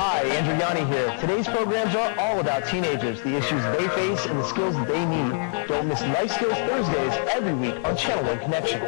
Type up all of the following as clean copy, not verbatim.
Hi, Andrew Yanni here. Today's programs are all about teenagers, the issues they face, and the skills they need. Don't miss Life Skills Thursdays every week on Channel 1 Connection.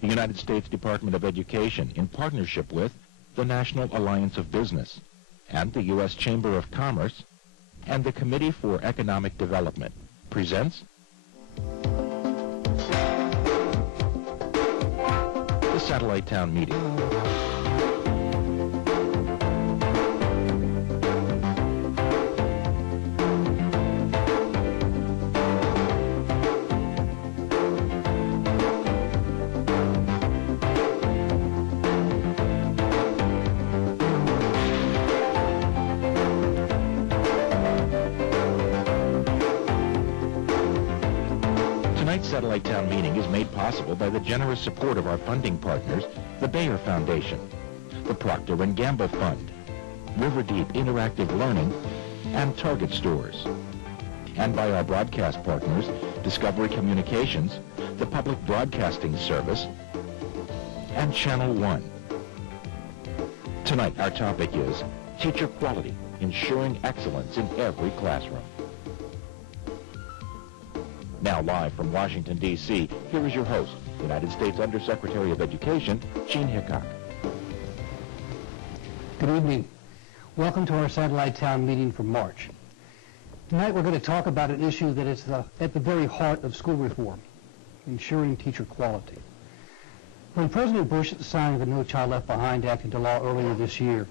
The United States Department of Education, in partnership with the National Alliance of Business and the U.S. Chamber of Commerce and the Committee for Economic Development, presents the Satellite Town Meeting. Tonight's Satellite Town Meeting is made possible by the generous support of our funding partners, the Bayer Foundation, the Procter & Gamble Fund, River Deep Interactive Learning, and Target Stores, and by our broadcast partners, Discovery Communications, the Public Broadcasting Service, and Channel 1. Tonight, our topic is teacher quality, ensuring excellence in every classroom. Now live from Washington, D.C., here is your host, United States Undersecretary of Education, Gene Hickok. Good evening. Welcome to our Satellite Town meeting for March. Tonight we're going to talk about an issue that is at the very heart of school reform, ensuring teacher quality. When President Bush signed the No Child Left Behind Act into law earlier this year,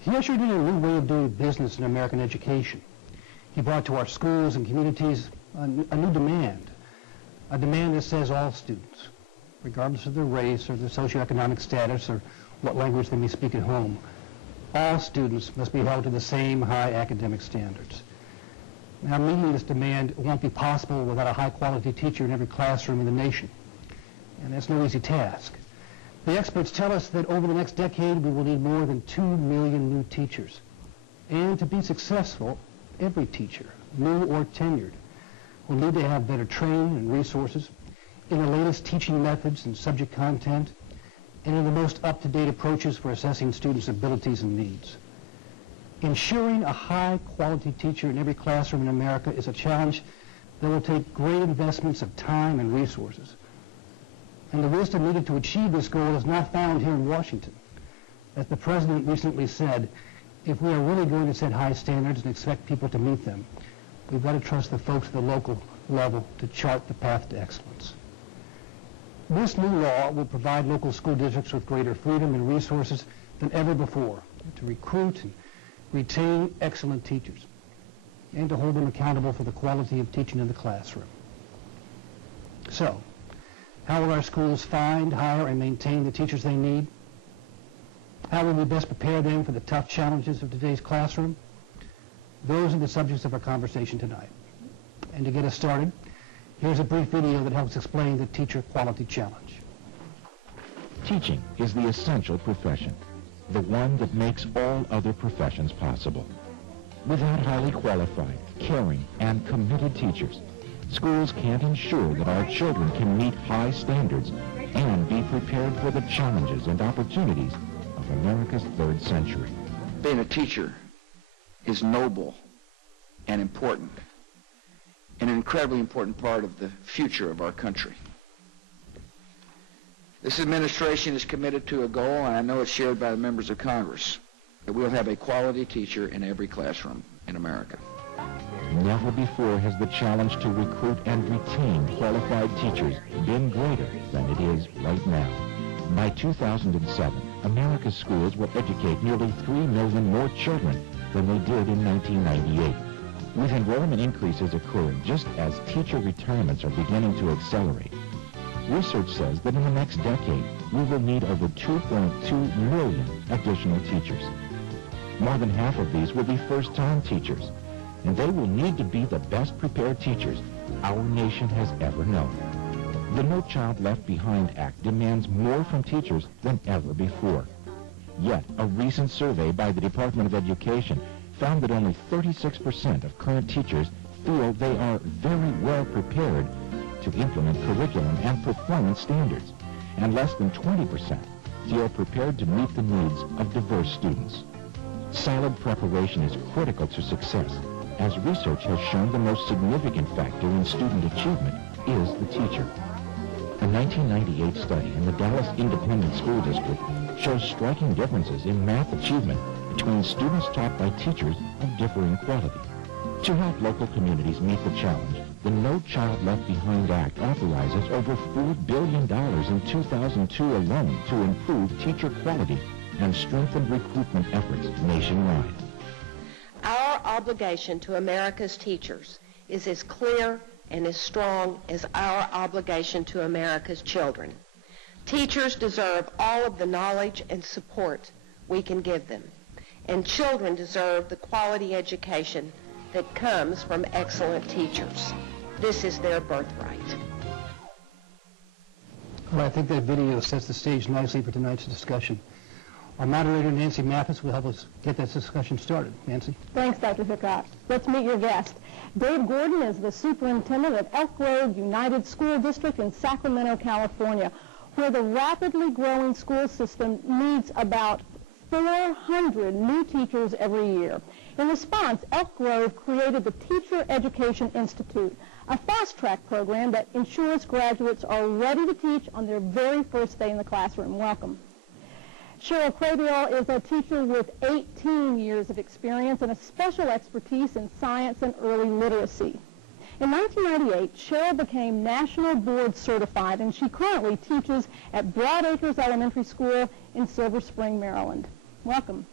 he ushered in a new way of doing business in American education. He brought to our schools and communities a new demand, a demand that says all students, regardless of their race or their socioeconomic status or what language they may speak at home, all students must be held to the same high academic standards. Now, meeting this demand won't be possible without a high-quality teacher in every classroom in the nation, and that's no easy task. The experts tell us that over the next decade we will need more than 2 million new teachers, and to be successful, every teacher, new or tenured, will need to have better training and resources in the latest teaching methods and subject content, and in the most up-to-date approaches for assessing students' abilities and needs. Ensuring a high-quality teacher in every classroom in America is a challenge that will take great investments of time and resources. And the wisdom needed to achieve this goal is not found here in Washington. As the President recently said, if we are really going to set high standards and expect people to meet them, we've got to trust the folks at the local level to chart the path to excellence. This new law will provide local school districts with greater freedom and resources than ever before to recruit and retain excellent teachers and to hold them accountable for the quality of teaching in the classroom. So, how will our schools find, hire, and maintain the teachers they need? How will we best prepare them for the tough challenges of today's classroom? Those are the subjects of our conversation tonight. And to get us started, here's a brief video that helps explain the teacher quality challenge. Teaching is the essential profession, the one that makes all other professions possible. Without highly qualified, caring, and committed teachers, schools can't ensure that our children can meet high standards and be prepared for the challenges and opportunities of America's third century. Being a teacher is noble and important, and an incredibly important part of the future of our country. This administration is committed to a goal, and I know it's shared by the members of Congress, that we'll have a quality teacher in every classroom in America. Never before has the challenge to recruit and retain qualified teachers been greater than it is right now. By 2007, America's schools will educate nearly 3 million more children than they did in 1998. With enrollment increases occurring just as teacher retirements are beginning to accelerate, Research says that in the next decade, we will need over 2.2 million additional teachers. More than half of these will be first-time teachers, and they will need to be the best prepared teachers our nation has ever known. The No Child Left Behind Act demands more from teachers than ever before. Yet, a recent survey by the Department of Education found that only 36% of current teachers feel they are very well prepared to implement curriculum and performance standards, and less than 20% feel prepared to meet the needs of diverse students. Solid preparation is critical to success, as research has shown the most significant factor in student achievement is the teacher. A 1998 study in the Dallas Independent School District shows striking differences in math achievement between students taught by teachers of differing quality. To help local communities meet the challenge, the No Child Left Behind Act authorizes over $4 billion in 2002 alone to improve teacher quality and strengthen recruitment efforts nationwide. Our obligation to America's teachers is as clear and as strong as our obligation to America's children. Teachers deserve all of the knowledge and support we can give them, and children deserve the quality education that comes from excellent teachers. This is their birthright. Well, I think that video sets the stage nicely for tonight's discussion. Our moderator, Nancy Mathis, will help us get this discussion started. Nancy? Thanks, Dr. Hickok. Let's meet your guest. Dave Gordon is the superintendent of Elk Grove United School District in Sacramento, California, where the rapidly growing school system needs about 400 new teachers every year. In response, Elk Grove created the Teacher Education Institute, a fast-track program that ensures graduates are ready to teach on their very first day in the classroom. Welcome. Cheryl Crabiel is a teacher with 18 years of experience and a special expertise in science and early literacy. In 1998, Cheryl became National Board Certified, and she currently teaches at Broadacres Elementary School in Silver Spring, Maryland. Welcome.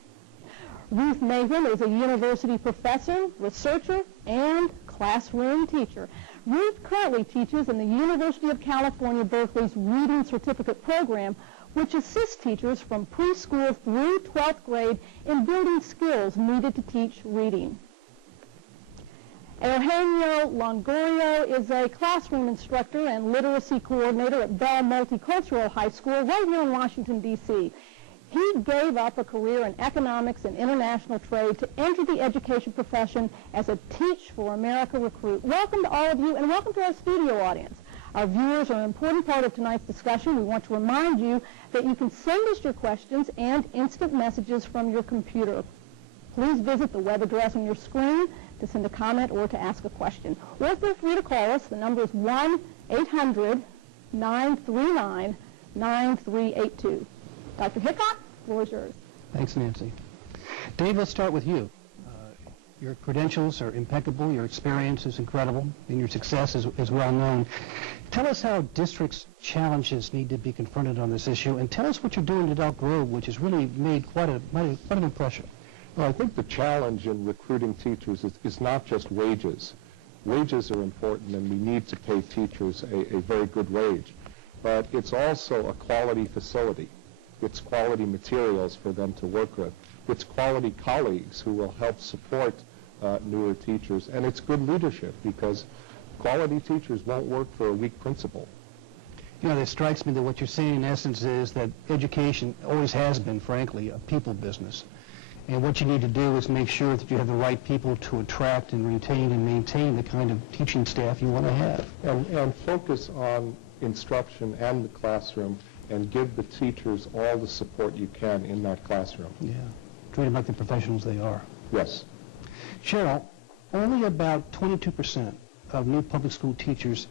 Ruth Mayhem is a university professor, researcher, and classroom teacher. Ruth currently teaches in the University of California, Berkeley's Reading Certificate Program, which assists teachers from preschool through 12th grade in building skills needed to teach reading. Eugenio Longorio is a classroom instructor and literacy coordinator at Bell Multicultural High School right here in Washington, D.C. He gave up a career in economics and international trade to enter the education profession as a Teach for America recruit. Welcome to all of you, and welcome to our studio audience. Our viewers are an important part of tonight's discussion. We want to remind you that you can send us your questions and instant messages from your computer. Please visit the web address on your screen to send a comment or to ask a question. Or feel free to call us. The number is 1-800-939-9382. Dr. Hickok, the floor is yours. Thanks, Nancy. Dave, let's start with you. Your credentials are impeccable, your experience is incredible, and your success is well known. Tell us how districts' challenges need to be confronted on this issue, and tell us what you're doing at Elk Grove, which has really made quite an impression. Well, I think the challenge in recruiting teachers is not just wages. Wages are important, and we need to pay teachers a very good wage. But it's also a quality facility. It's quality materials for them to work with. It's quality colleagues who will help support newer teachers. And it's good leadership, because quality teachers won't work for a weak principal. You know, it strikes me that what you're saying in essence is that education always has been, frankly, a people business. And what you need to do is make sure that you have the right people to attract and retain and maintain the kind of teaching staff you want to have. And focus on instruction and the classroom, and give the teachers all the support you can in that classroom. Yeah, treat them like the professionals they are. Yes. Cheryl, only about 22% of new public school teachers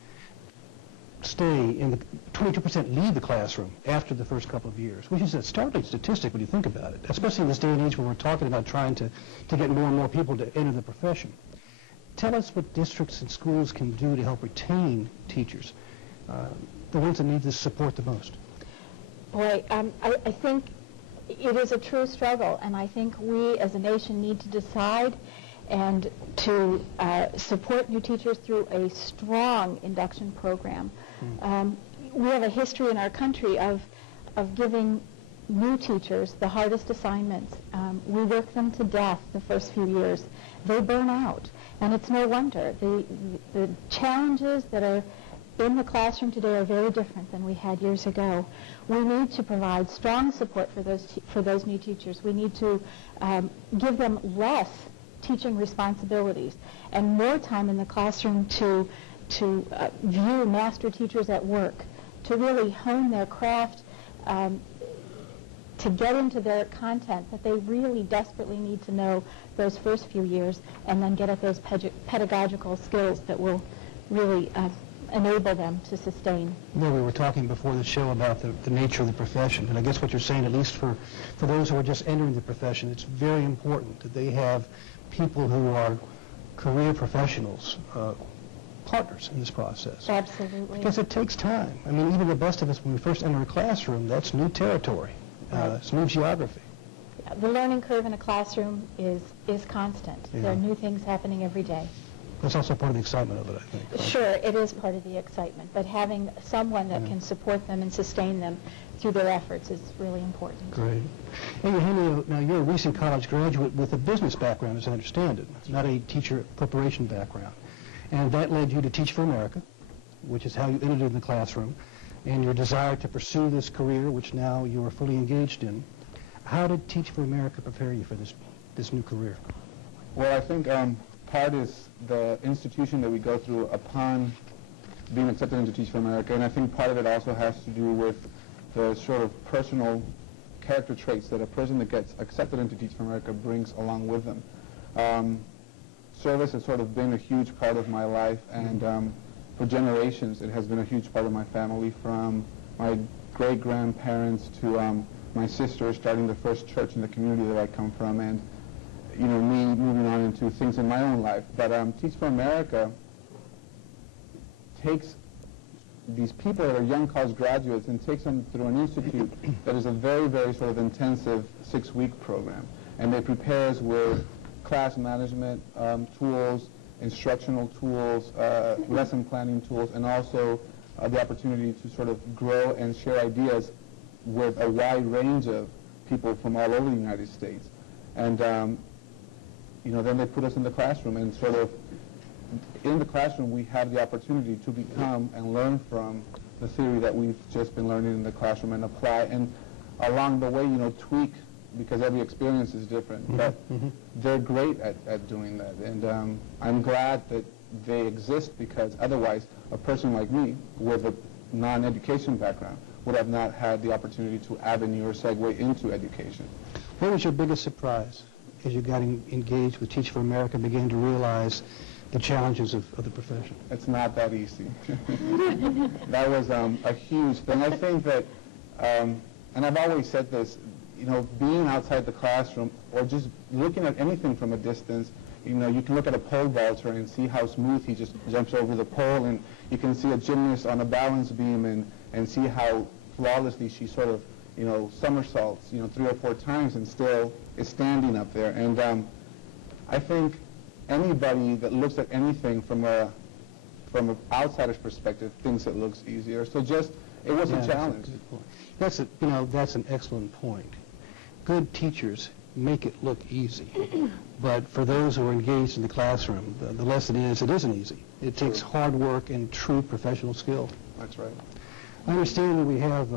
stay in the, 22% leave the classroom after the first couple of years, which is a startling statistic when you think about it, especially in this day and age where we're talking about trying to get more and more people to enter the profession. Tell us what districts and schools can do to help retain teachers, the ones that need this support the most. Boy, I think it is a true struggle, and I think we as a nation need to decide and to support new teachers through a strong induction program. we have a history in our country of giving new teachers the hardest assignments. We work them to death the first few years. They burn out, and it's no wonder. The challenges that are in the classroom today are very different than we had years ago. We need to provide strong support for those new teachers. We need to give them less teaching responsibilities and more time in the classroom to view master teachers at work, to really hone their craft, to get into their content that they really desperately need to know those first few years, and then get at those pedagogical skills that will really enable them to sustain. Yeah, we were talking before the show about the nature of the profession, and I guess what you're saying, at least for those who are just entering the profession, it's very important that they have people who are career professionals, partners in this process. Absolutely. Because it takes time. I mean, even the best of us, when we first enter a classroom, that's new territory. Right. It's new geography. Yeah, the learning curve in a classroom is constant. Yeah. There are new things happening every day. That's also part of the excitement of it, I think. Right? Sure, it is part of the excitement, but having someone that can support them and sustain them through their efforts is really important. Great. Hey, Eugenio, now you're a recent college graduate with a business background, as I understand it, not a teacher preparation background. And that led you to Teach for America, which is how you entered in the classroom, and your desire to pursue this career, which now you are fully engaged in. How did Teach for America prepare you for this new career? Well, I think part is the institution that we go through upon being accepted into Teach for America, and I think part of it also has to do with the sort of personal character traits that a person that gets accepted into Teach for America brings along with them. Service has sort of been a huge part of my life, and for generations it has been a huge part of my family, from my great-grandparents to my sister starting the first church in the community that I come from, and me moving on into things in my own life. But Teach for America takes these people that are young college graduates and takes them through an institute that is a very, very sort of intensive 6-week program. And they prepare us with class management tools, instructional tools, lesson planning tools, and also the opportunity to sort of grow and share ideas with a wide range of people from all over the United States. And then they put us in the classroom, and sort of in the classroom we have the opportunity to become and learn from the theory that we've just been learning in the classroom and apply, and along the way, tweak, because every experience is different. But they're great at doing that, and I'm glad that they exist, because otherwise a person like me with a non-education background would have not had the opportunity to avenue or segue into education. What was your biggest surprise as you got engaged with Teach for America and began to realize the challenges of the profession? It's not that easy. That was a huge thing. I think that, and I've always said this, being outside the classroom or just looking at anything from a distance, you can look at a pole vaulter and see how smooth he just jumps over the pole, and you can see a gymnast on a balance beam and see how flawlessly she sort of, somersaults, 3 or 4 times and still is standing up there. And I think anybody that looks at anything from an outsider's perspective thinks it looks easier. So it was a challenge. That's an excellent point. Good teachers make it look easy, but for those who are engaged in the classroom, the lesson is it isn't easy. It takes hard work and true professional skill. That's right. I understand that we have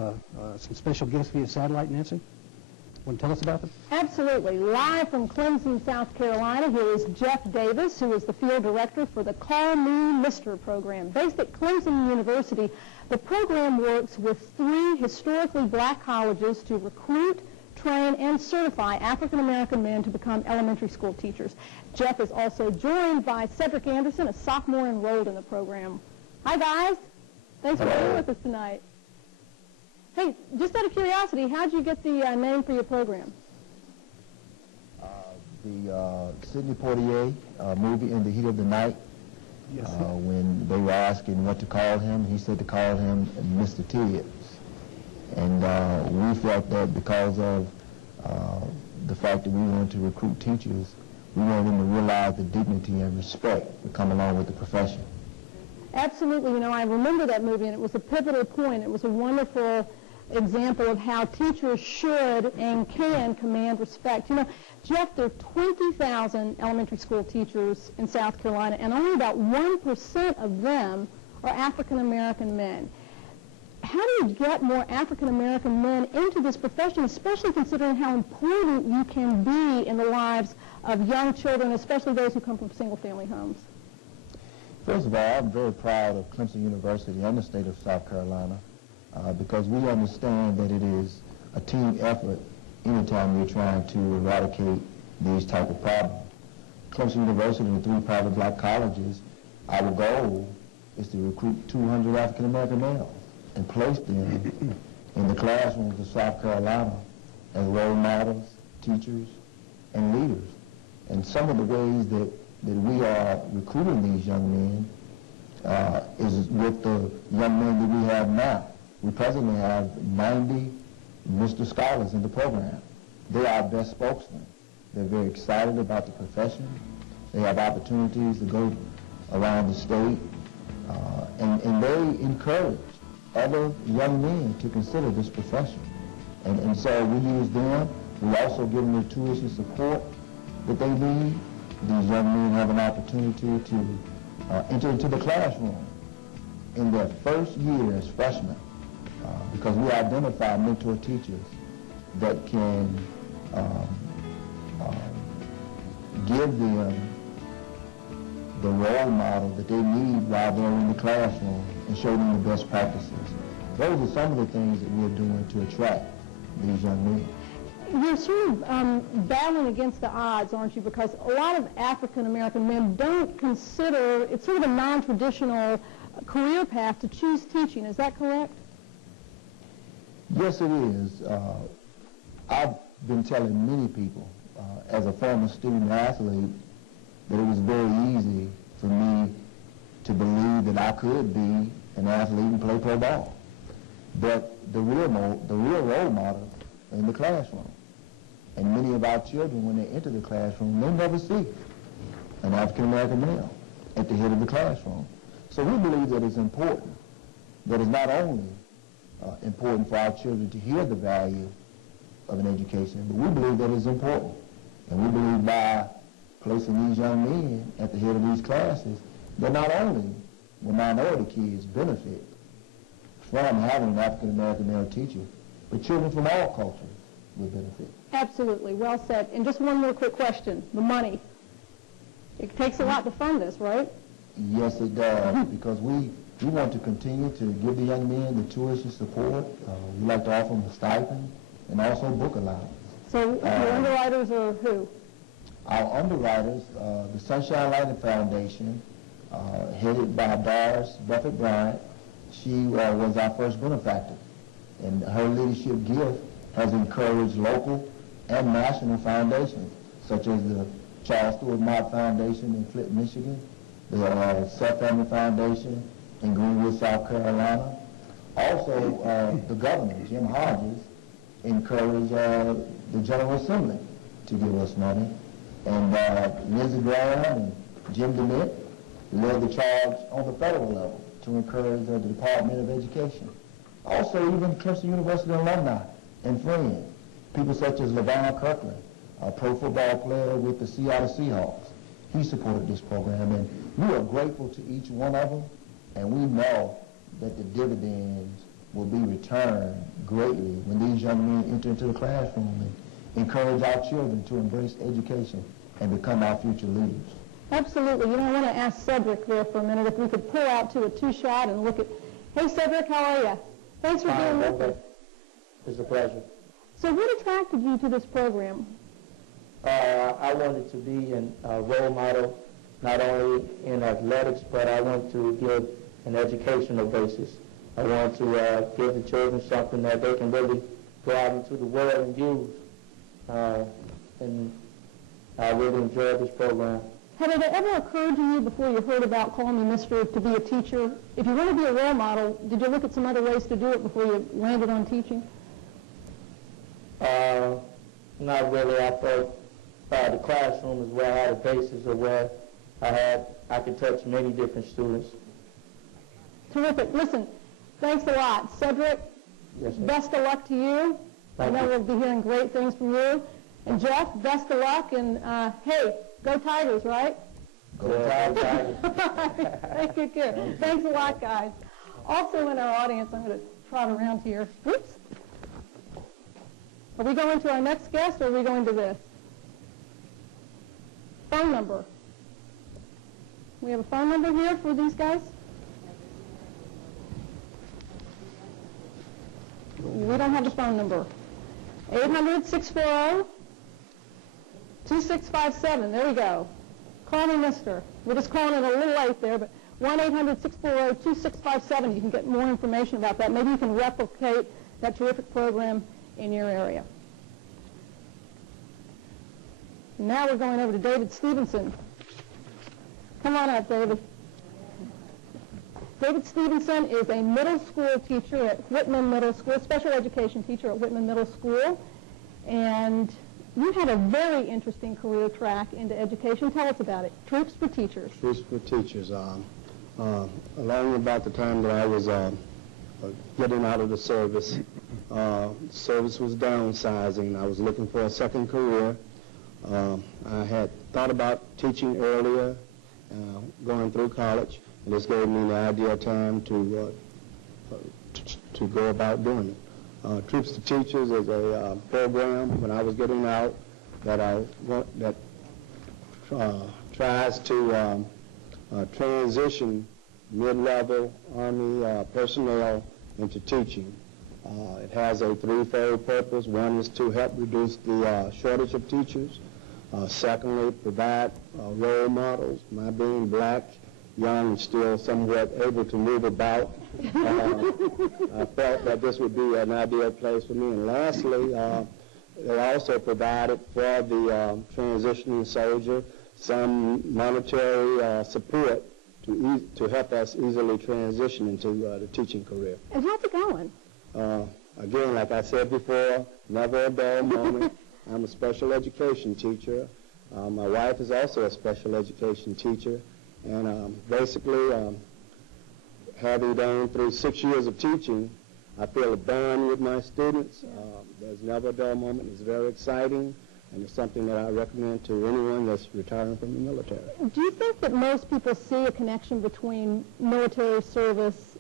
some special guests via satellite, Nancy. Want to tell us about them? Absolutely. Live from Clemson, South Carolina, here is Jeff Davis, who is the field director for the Call Me Mr. program. Based at Clemson University, the program works with 3 historically black colleges to recruit, train, and certify African-American men to become elementary school teachers. Jeff is also joined by Cedric Anderson, a sophomore enrolled in the program. Hi, guys. Thanks for being with us tonight. Hey, just out of curiosity, how'd you get the name for your program? The Sidney Poitier movie, In the Heat of the Night. Yes. When they were asking what to call him, he said to call him Mr. Tibbs. And we felt that because of the fact that we wanted to recruit teachers, we wanted them to realize the dignity and respect that come along with the profession. Absolutely. You know, I remember that movie, and it was a pivotal point. It was a wonderful example of how teachers should and can command respect. You know, Jeff, there are 20,000 elementary school teachers in South Carolina, and only about 1% of them are African American men. How do you get more African American men into this profession, especially considering how important you can be in the lives of young children, especially those who come from single-family homes? First of all, I'm very proud of Clemson University and the state of South Carolina because we understand that it is a team effort anytime you're trying to eradicate these type of problems. Clemson University and the 3 private black colleges, our goal is to recruit 200 African American males and place them in the classrooms of South Carolina as role models, teachers, and leaders. And some of the ways that we are recruiting these young men is with the young men that we have now. We presently have 90 Mr. Scholars in the program. They are our best spokesmen. They're very excited about the profession. They have opportunities to go around the state, and they encourage other young men to consider this profession. And so we use them. We also give them the tuition support that they need. These young men have an opportunity to enter into the classroom in their first year as freshmen because we identify mentor teachers that can give them the role model that they need while they're in the classroom and show them the best practices. Those are some of the things that we're doing to attract these young men. You're sort of battling against the odds, aren't you? Because a lot of African-American men don't consider, it's sort of a non-traditional career path to choose teaching. Is that correct? Yes, it is. I've been telling many people, as a former student athlete, that it was very easy for me to believe that I could be an athlete and play pro ball. But the real role model in the classroom. And many of our children, when they enter the classroom, they never see an African-American male at the head of the classroom. So we believe that it's important, that it's not only important for our children to hear the value of an education, but we believe that it's important. And we believe by placing these young men at the head of these classes, that not only will minority kids benefit from having an African-American male teacher, but children from all cultures will benefit. Absolutely. Well said. And just one more quick question. The money. It takes a lot to fund this, right? Yes, it does, because we want to continue to give the young men the tuition support. We like to offer them a stipend and also book allowance. So your underwriters are who? Our underwriters, the Sunshine Lighting Foundation, headed by Doris Buffett Bryant. She was our first benefactor, and her leadership gift has encouraged local and national foundations, such as the Charles Stewart Mott Foundation in Flint, Michigan, the Seth Family Foundation in Greenwood, South Carolina. Also, the governor, Jim Hodges, encouraged the General Assembly to give us money. And Lindsey Graham and Jim DeMitt led the charge on the federal level to encourage the Department of Education. Also, even Clemson University alumni and friends, people such as LaVon Kirkland, a pro football player with the Seattle Seahawks. He supported this program, and we are grateful to each one of them, and we know that the dividends will be returned greatly when these young men enter into the classroom and encourage our children to embrace education and become our future leaders. Absolutely. You know, I want to ask Cedric there for a minute if we could pull out to a two-shot and look at... Hey, Cedric, how are you? Thanks for being with us. It's a pleasure. So what attracted you to this program? I wanted to be a role model, not only in athletics, but I want to give an educational basis. I want to give the children something that they can really go out into the world and use. And I really enjoyed this program. Had it ever occurred to you before you heard about Call Me Mister to be a teacher? If you want to be a role model, did you look at some other ways to do it before you landed on teaching? Not really. I thought the classroom is where I had a basis of where I could touch many different students. Terrific. Listen, thanks a lot. Cedric, Yes, sir. best of luck to you. Thank I know you. we'll be hearing great things from you. And Jeff, best of luck. And hey, go Tigers, right? Go Tigers. Take good care. Thanks a lot, guys. Also in our audience, I'm going to trot around here. Whoops. Are we going to our next guest, or are we going to this? Phone number. We have a phone number here for these guys? We don't have the phone number. 800-640-2657. There we go. Call me mister. We're just calling it a little late there, but 1-800-640-2657. You can get more information about that. Maybe you can replicate that terrific program in your area. Now we're going over to David Stevenson. Come on up, David. David Stevenson is a middle school teacher at Whitman Middle School, special education teacher at Whitman Middle School. And you had a very interesting career track into education. Tell us about it. Troops for Teachers. Troops for Teachers. Along about the time that I was getting out of the service, service was downsizing. I was looking for a second career. I had thought about teaching earlier, going through college, and this gave me the ideal time to go about doing it. Troops to Teachers is a program when I was getting out that tries to transition mid-level Army personnel into teaching. It has a threefold purpose. One is to help reduce the shortage of teachers. Secondly, provide role models. My being black, young, and still somewhat able to move about, I felt that this would be an ideal place for me. And lastly, they also provided for the transitioning soldier some monetary support to help us easily transition into the teaching career. And how's it going? Again, like I said before, never a dull moment. I'm a special education teacher. My wife is also a special education teacher. And basically, having gone through 6 years of teaching, I feel a bond with my students. There's never a dull moment. It's very exciting, and it's something that I recommend to anyone that's retiring from the military. Do you think that most people see a connection between military service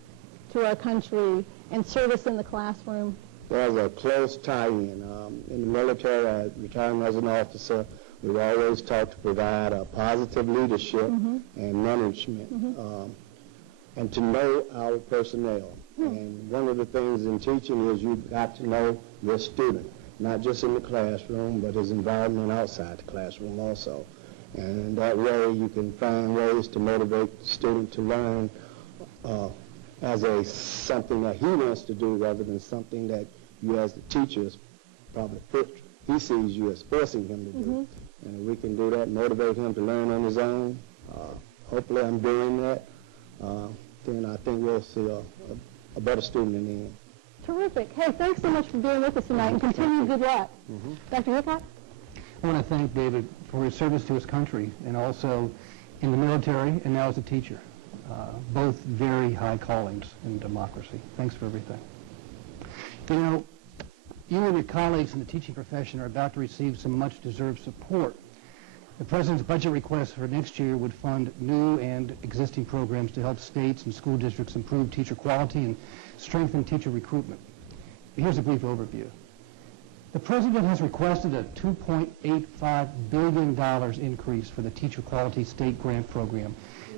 to our country and service in the classroom? There's a close tie-in. In the military, retiring as an officer, we've always taught to provide a positive leadership and management, and to know our personnel. And one of the things in teaching is you've got to know your student, not just in the classroom, but his environment outside the classroom also. And that way you can find ways to motivate the student to learn as something that he wants to do rather than something that you as the teachers probably he sees you as forcing him to do. And if we can do that, motivate him to learn on his own, hopefully I'm doing that, then I think we'll see a better student in the end. Terrific. Hey, thanks so much for being with us tonight, and continue good luck. Dr. Hickok? I want to thank David for his service to his country and also in the military and now as a teacher. Both very high callings in democracy. Thanks for everything. You know, you and your colleagues in the teaching profession are about to receive some much-deserved support. The President's budget request for next year would fund new and existing programs to help states and school districts improve teacher quality and strengthen teacher recruitment. Here's a brief overview. The President has requested a $2.85 billion increase for the Teacher Quality State Grant Program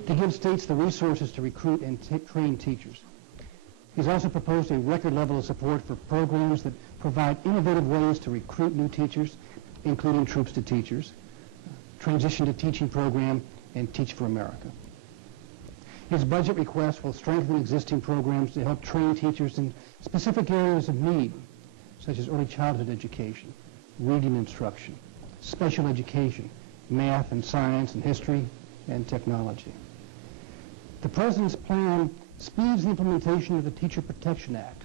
to give states the resources to recruit and train teachers. He's also proposed a record level of support for programs that provide innovative ways to recruit new teachers, including Troops to Teachers, Transition to Teaching Program, and Teach for America. His budget request will strengthen existing programs to help train teachers in specific areas of need, such as early childhood education, reading instruction, special education, math and science and history, and technology. The President's plan speeds the implementation of the Teacher Protection Act,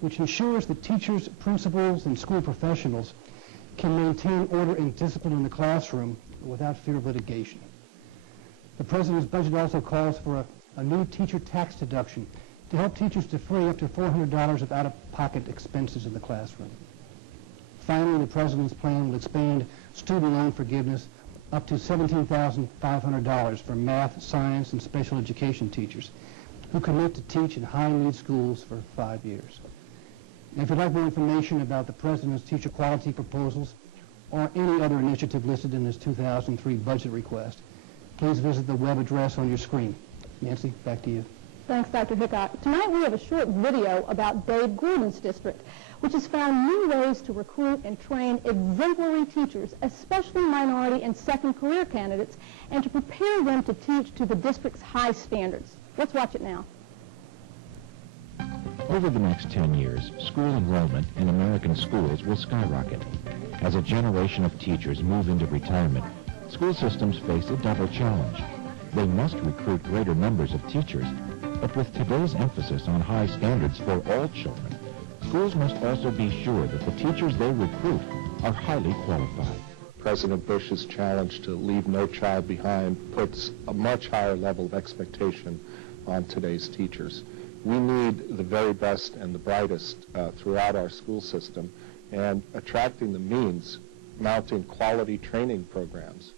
which ensures that teachers, principals, and school professionals can maintain order and discipline in the classroom without fear of litigation. The President's budget also calls for a new teacher tax deduction to help teachers to free up to $400 of out-of-pocket expenses in the classroom. Finally, the President's plan will expand student loan forgiveness up to $17,500 for math, science, and special education teachers who commit to teach in high-need schools for 5 years. And if you'd like more information about the President's teacher quality proposals or any other initiative listed in this 2003 budget request, please visit the web address on your screen. Nancy, back to you. Thanks, Dr. Hickok. Tonight we have a short video about Dave Gordon's district, which has found new ways to recruit and train exemplary teachers, especially minority and second career candidates, and to prepare them to teach to the district's high standards. Let's watch it now. Over the next 10 years, school enrollment in American schools will skyrocket. As a generation of teachers move into retirement, school systems face a double challenge. They must recruit greater numbers of teachers, but with today's emphasis on high standards for all children, schools must also be sure that the teachers they recruit are highly qualified. President Bush's challenge to leave no child behind puts a much higher level of expectation on today's teachers. We need the very best and the brightest throughout our school system, and attracting the means, mounting quality training programs,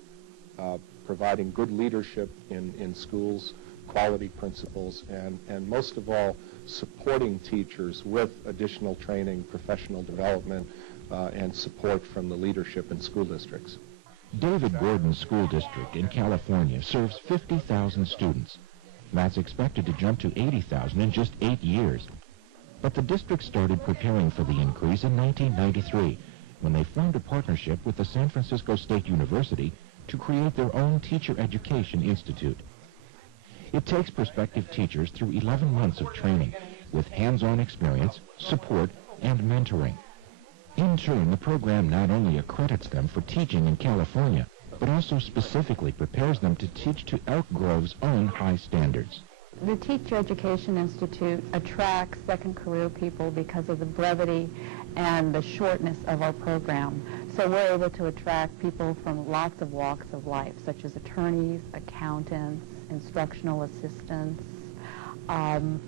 providing good leadership in schools, quality principles, and most of all, supporting teachers with additional training, professional development, and support from the leadership in school districts. David Gordon's school district in California serves 50,000 students. That's expected to jump to 80,000 in just 8 years. But the district started preparing for the increase in 1993 when they formed a partnership with the San Francisco State University to create their own Teacher Education Institute. It takes prospective teachers through 11 months of training with hands-on experience, support, and mentoring. In turn, the program not only accredits them for teaching in California, but also specifically prepares them to teach to Elk Grove's own high standards. The Teacher Education Institute attracts second career people because of the brevity and the shortness of our program. So we're able to attract people from lots of walks of life, such as attorneys, accountants, instructional assistants,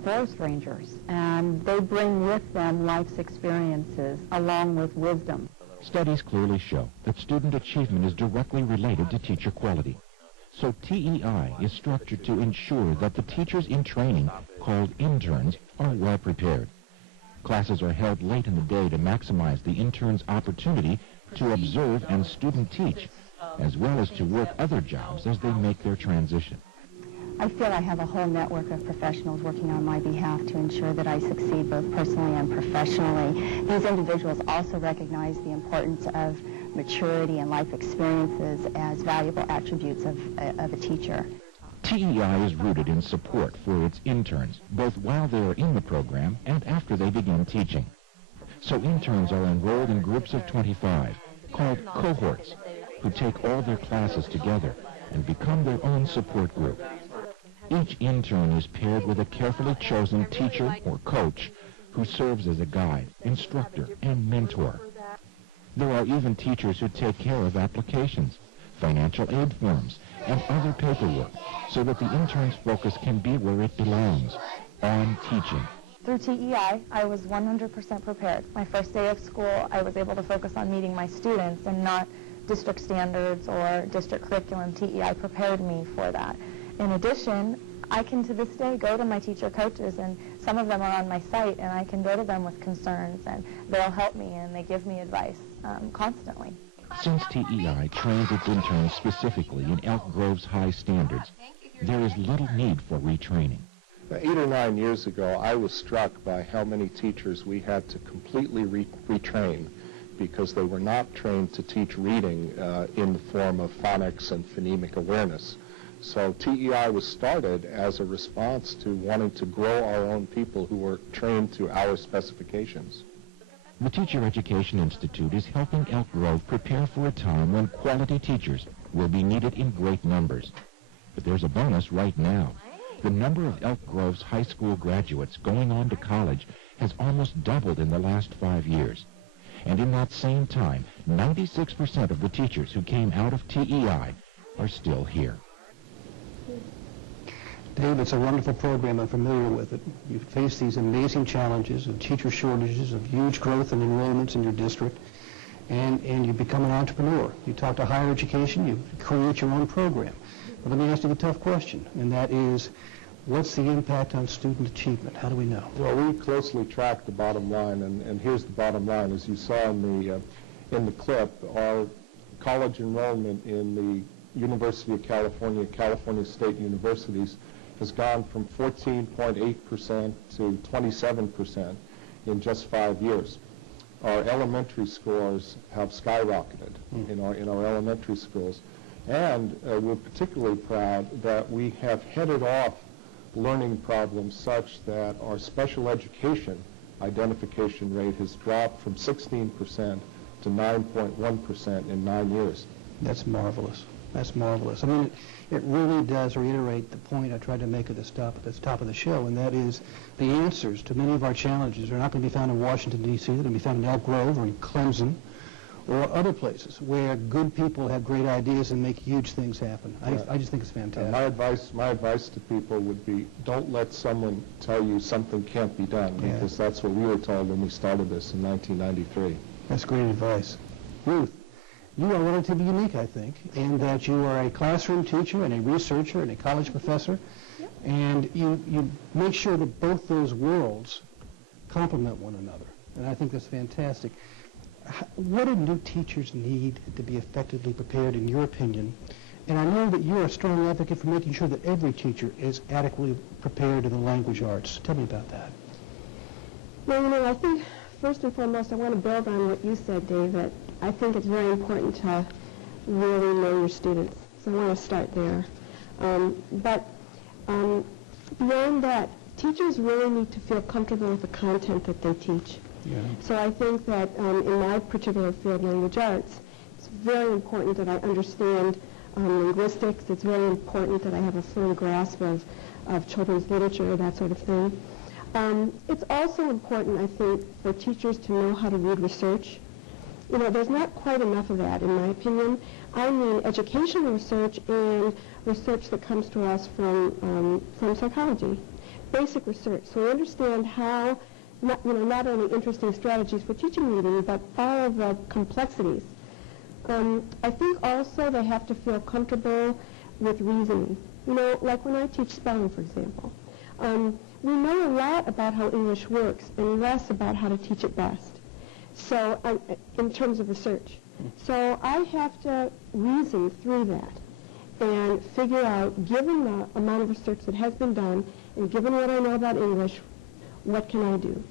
forest rangers, and they bring with them life's experiences along with wisdom. Studies clearly show that student achievement is directly related to teacher quality. So TEI is structured to ensure that the teachers in training, called interns, are well prepared. Classes are held late in the day to maximize the intern's opportunity to observe and student teach, as well as to work other jobs as they make their transition. I feel I have a whole network of professionals working on my behalf to ensure that I succeed both personally and professionally. These individuals also recognize the importance of maturity and life experiences as valuable attributes of a teacher. TEI is rooted in support for its interns, both while they are in the program and after they begin teaching. So interns are enrolled in groups of 25, called cohorts, who take all their classes together and become their own support group. Each intern is paired with a carefully chosen teacher or coach who serves as a guide, instructor, and mentor. There are even teachers who take care of applications, financial aid forms, and other paperwork so that the intern's focus can be where it belongs, on teaching. Through TEI, I was 100% prepared. My first day of school, I was able to focus on meeting my students and not district standards or district curriculum. TEI prepared me for that. In addition, I can to this day go to my teacher coaches, and some of them are on my site, and I can go to them with concerns, and they'll help me, and they give me advice constantly. Since TEI trains its interns specifically in Elk Grove's high standards, there is little need for retraining. 8 or 9 years ago, I was struck by how many teachers we had to completely retrain because they were not trained to teach reading in the form of phonics and phonemic awareness. So TEI was started as a response to wanting to grow our own people who were trained to our specifications. The Teacher Education Institute is helping Elk Grove prepare for a time when quality teachers will be needed in great numbers. But there's a bonus right now. The number of Elk Grove's high school graduates going on to college has almost doubled in the last 5 years. And in that same time, 96% of the teachers who came out of TEI are still here. Dave, it's a wonderful program. I'm familiar with it. You've faced these amazing challenges of teacher shortages, of huge growth in enrollments in your district, and you become an entrepreneur. You talk to higher education, you create your own program. But let me ask you the tough question, and that is, what's the impact on student achievement? How do we know? Well, we closely track the bottom line, and here's the bottom line. As you saw in the clip, our college enrollment in the University of California, California State Universities, has gone from 14.8% to 27% in just 5 years. Our elementary scores have skyrocketed in our elementary schools. And we're particularly proud that we have headed off learning problems such that our special education identification rate has dropped from 16% to 9.1% in 9 years. That's marvelous. That's marvelous. I mean, it really does reiterate the point I tried to make at the top of the show, and that is the answers to many of our challenges are not going to be found in Washington, D.C. They're going to be found in Elk Grove or in Clemson or other places where good people have great ideas and make huge things happen. I just think it's fantastic. My advice to people would be, don't let someone tell you something can't be done, because that's what we were told when we started this in 1993. That's great advice. Ruth, you are relatively unique, I think, in that you are a classroom teacher and a researcher and a college professor, and you make sure that both those worlds complement one another, and I think that's fantastic. What do new teachers need to be effectively prepared, in your opinion? And I know that you're a strong advocate for making sure that every teacher is adequately prepared in the language arts. Tell me about that. Well, I think first and foremost, I want to build on what you said, David. I think it's very important to really know your students. So I want to start there. But beyond that, teachers really need to feel comfortable with the content that they teach. Yeah. So I think that in my particular field, language arts, it's very important that I understand linguistics. It's very important that I have a firm grasp of children's literature, that sort of thing. It's also important, I think, for teachers to know how to read research. There's not quite enough of that, in my opinion. I mean educational research and research that comes to us from psychology, basic research. So we understand how, not only interesting strategies for teaching reading, but all of the complexities. I think also they have to feel comfortable with reasoning. Like when I teach spelling, for example. We know a lot about how English works and less about how to teach it best. So, in terms of research. So I have to reason through that and figure out, given the amount of research that has been done and given what I know about English, what can I do?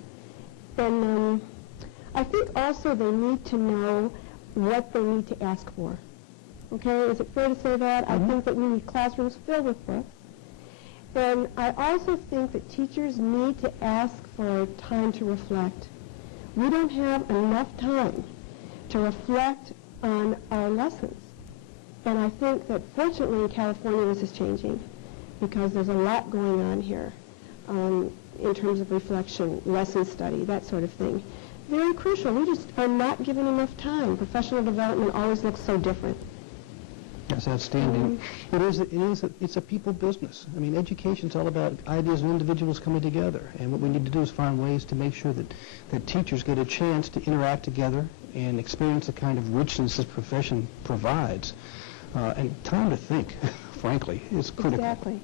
And I think also they need to know what they need to ask for. Okay, is it fair to say that? I think that we need classrooms filled with books. And I also think that teachers need to ask for time to reflect. We don't have enough time to reflect on our lessons. And I think that fortunately in California this is changing because there's a lot going on here in terms of reflection, lesson study, that sort of thing. Very crucial. We just are not given enough time. Professional development always looks so different. That's outstanding. It's a people business. I mean, education's all about ideas and individuals coming together. And what we need to do is find ways to make sure that teachers get a chance to interact together and experience the kind of richness this profession provides. And time to think, frankly, is critical. Exactly.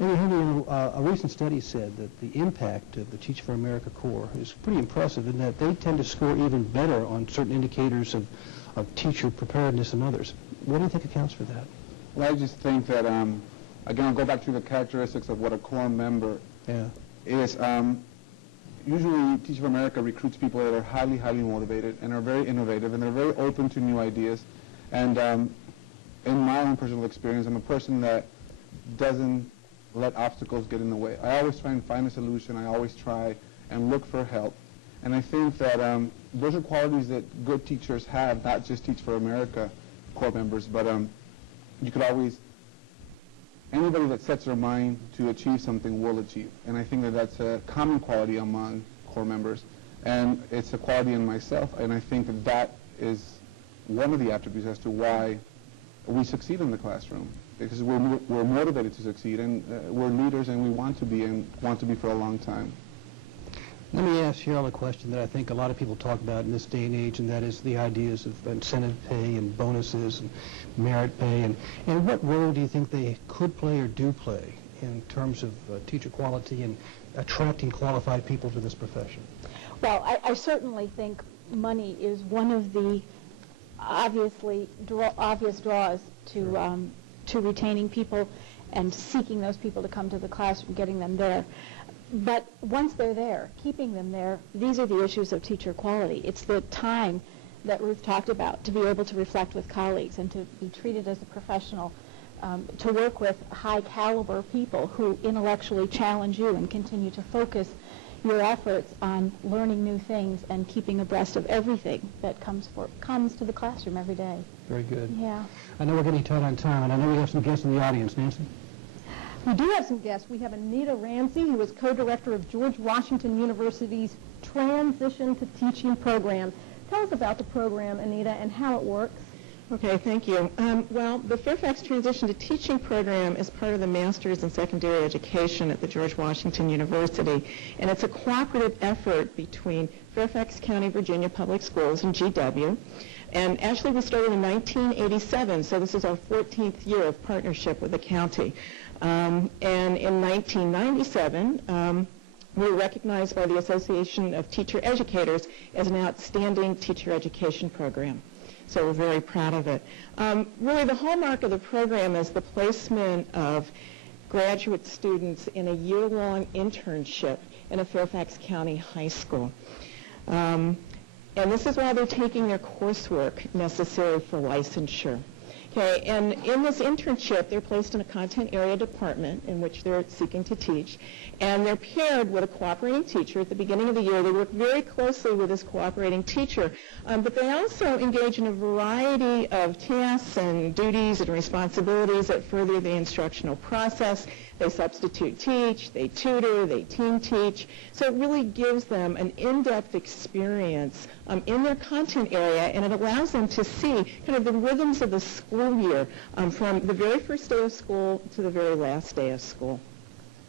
And Henry, a recent study said that the impact of the Teach for America Corps is pretty impressive in that they tend to score even better on certain indicators of teacher preparedness than others. What do you think accounts for that? Well, I just think that, again, I'll go back to the characteristics of what a core member is. Usually, Teach for America recruits people that are highly, highly motivated and are very innovative, and they're very open to new ideas. And in my own personal experience, I'm a person that doesn't let obstacles get in the way. I always try and find a solution. I always try and look for help. And I think that those are qualities that good teachers have, not just Teach for America Corps members, but you could always, anybody that sets their mind to achieve something will achieve. And I think that that's a common quality among Corps members. And it's a quality in myself, and I think that that is one of the attributes as to why we succeed in the classroom. because we're motivated to succeed, and we're leaders, and we want to be for a long time. Let me ask Cheryl a question that I think a lot of people talk about in this day and age, and that is the ideas of incentive pay and bonuses and merit pay, and what role do you think they could play or do play in terms of teacher quality and attracting qualified people to this profession? Well, I certainly think money is one of the obvious draws to retaining people and seeking those people to come to the classroom, getting them there. But once they're there, keeping them there, these are the issues of teacher quality. It's the time that Ruth talked about, to be able to reflect with colleagues and to be treated as a professional, to work with high caliber people who intellectually challenge you and continue to focus your efforts on learning new things and keeping abreast of everything that comes to the classroom every day. Very good. Yeah. I know we're getting tight on time, and I know we have some guests in the audience. Nancy? We do have some guests. We have Anita Ramsey, who is co-director of George Washington University's Transition to Teaching program. Tell us about the program, Anita, and how it works. Okay, thank you. Well, the Fairfax Transition to Teaching program is part of the Masters in Secondary Education at the George Washington University, and it's a cooperative effort between Fairfax County, Virginia Public Schools and GW. And actually, we started in 1987, so this is our 14th year of partnership with the county. And in 1997, we were recognized by the Association of Teacher Educators as an outstanding teacher education program. So we're very proud of it. Really, the hallmark of the program is the placement of graduate students in a year-long internship in a Fairfax County high school. And this is while they're taking their coursework necessary for licensure. Okay, and in this internship, they're placed in a content area department in which they're seeking to teach, and they're paired with a cooperating teacher. At the beginning of the year, they work very closely with this cooperating teacher, but they also engage in a variety of tasks and duties and responsibilities that further the instructional process. They substitute teach, they tutor, they team teach. So it really gives them an in-depth experience in their content area, and it allows them to see kind of the rhythms of the school year from the very first day of school to the very last day of school.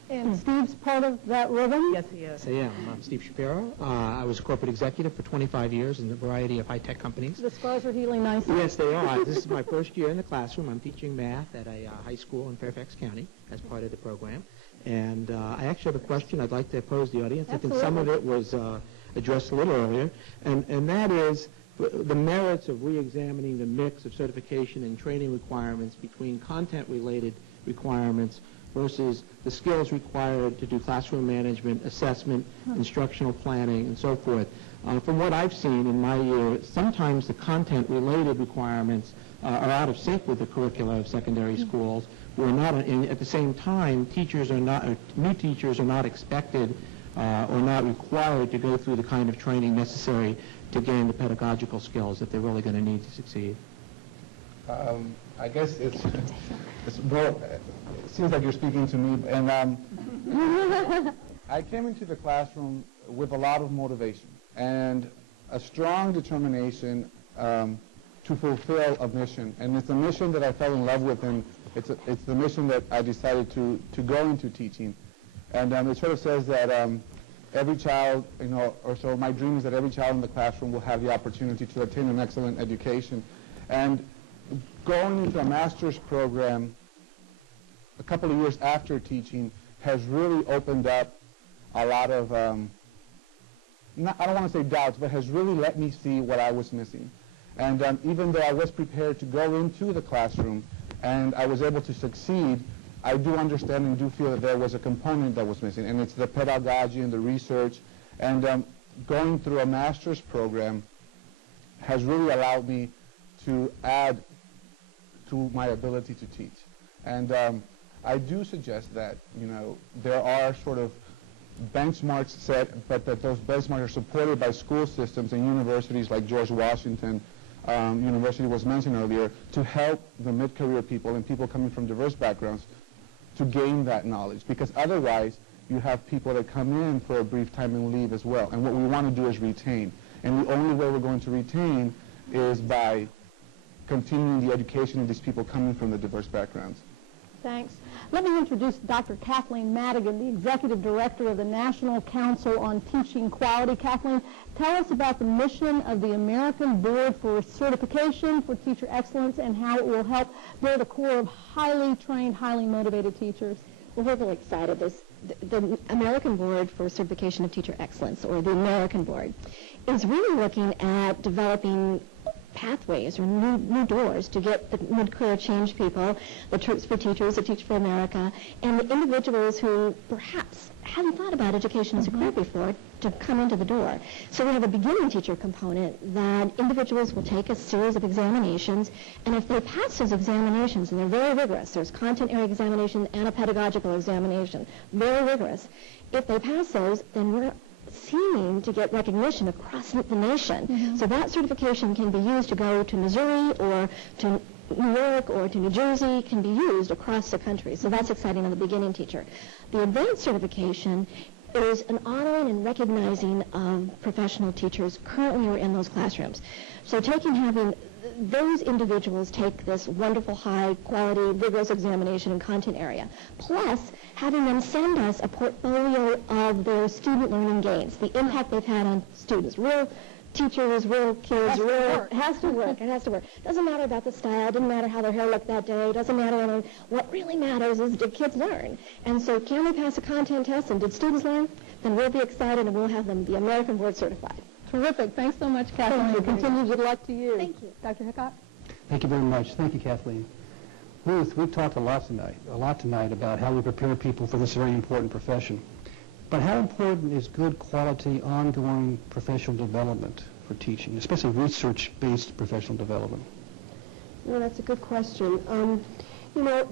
And Steve's part of that rhythm? Yes, he is. I am. I'm Steve Shapiro. I was a corporate executive for 25 years in a variety of high-tech companies. The scars are healing nicely. Yes, they are. This is my first year in the classroom. I'm teaching math at a high school in Fairfax County as part of the program. And I actually have a question I'd like to pose to the audience. Absolutely. I think some of it was addressed a little earlier, and that is the merits of re-examining the mix of certification and training requirements between content-related requirements versus the skills required to do classroom management, assessment, instructional planning, and so forth. From what I've seen in my year, sometimes the content-related requirements are out of sync with the curricula of secondary schools. We're not, at the same time, new teachers are not expected or not required to go through the kind of training necessary to gain the pedagogical skills that they're really going to need to succeed. I guess it's more, it seems like you're speaking to me, and I came into the classroom with a lot of motivation and a strong determination to fulfill a mission, and it's a mission that I fell in love with, and it's the mission that I decided to go into teaching. And it sort of says that every child, or so my dream is that every child in the classroom will have the opportunity to attain an excellent education. And going into a master's program a couple of years after teaching has really opened up a lot of, I don't want to say doubts, but has really let me see what I was missing. And even though I was prepared to go into the classroom and I was able to succeed, I do understand and do feel that there was a component that was missing, and it's the pedagogy and the research. And going through a master's program has really allowed me to add to my ability to teach. And I do suggest that, there are sort of benchmarks set, but that those benchmarks are supported by school systems and universities like George Washington University was mentioned earlier, to help the mid-career people and people coming from diverse backgrounds to gain that knowledge. Because otherwise, you have people that come in for a brief time and leave as well. And what we want to do is retain. And the only way we're going to retain is by continuing the education of these people coming from the diverse backgrounds. Thanks. Let me introduce Dr. Kathleen Madigan, the Executive Director of the National Council on Teaching Quality. Kathleen, tell us about the mission of the American Board for Certification for Teacher Excellence and how it will help build a core of highly trained, highly motivated teachers. Well, we're really excited. The American Board for Certification of Teacher Excellence, or the American Board, is really looking at developing pathways or new doors to get the mid-career change people, the Troops for Teachers, the Teach for America, and the individuals who perhaps haven't thought about education as a career before to come into the door. So we have a beginning teacher component that individuals will take a series of examinations, and if they pass those examinations, and they're very rigorous, there's content area examination and a pedagogical examination, very rigorous. If they pass those, then we're seeming to get recognition across the nation. So that certification can be used to go to Missouri or to New York or to New Jersey, can be used across the country. So that's exciting on the beginning teacher. The advanced certification is an honoring and recognizing of professional teachers currently are in those classrooms. So having those individuals take this wonderful high quality rigorous examination and content area, plus having them send us a portfolio of their student learning gains, the impact they've had on students, real teachers, real kids, it has to work. Doesn't matter about the style, doesn't matter how their hair looked that day, doesn't matter. What really matters is, did kids learn? And so can they pass a content test, and did students learn? Then we'll be excited and we'll have them the American Board certified. Terrific. Thanks so much, Kathleen. Continued good luck to you. Thank you. Dr. Hickok? Thank you very much. Thank you, Kathleen. Ruth, we've talked a lot tonight about how we prepare people for this very important profession. But how important is good quality, ongoing professional development for teaching, especially research-based professional development? Well, that's a good question.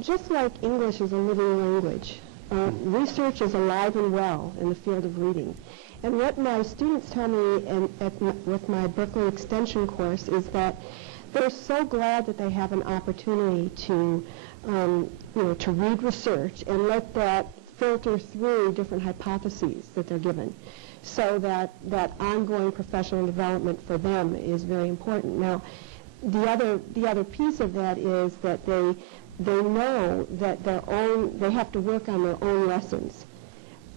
Just like English is a living language, research is alive and well in the field of reading. And what my students tell me with my Berkeley Extension course is that they're so glad that they have an opportunity to read research and let that filter through different hypotheses that they're given, so that ongoing professional development for them is very important. Now, the other piece of that is that they know that they have to work on their own lessons.